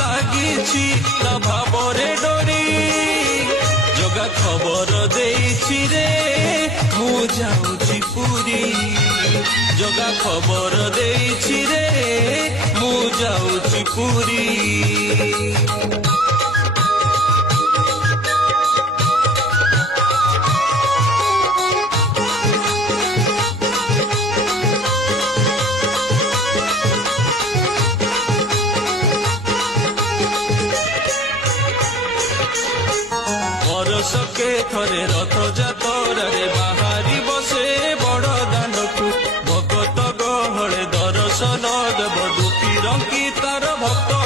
লাগিছি তা ভাবরে ডরি জগা খবর দেইছি রে মু যাউছি পুরী জগা খবর দেইছি রে মু যাউছি পুরী বরষকে থরে রথযাত্রারে বাহারি বসে বড় দাণ্ডকু ভকত গহଳେ দর্শন দেব দুঃখী রঙ্কি তার ভক্ত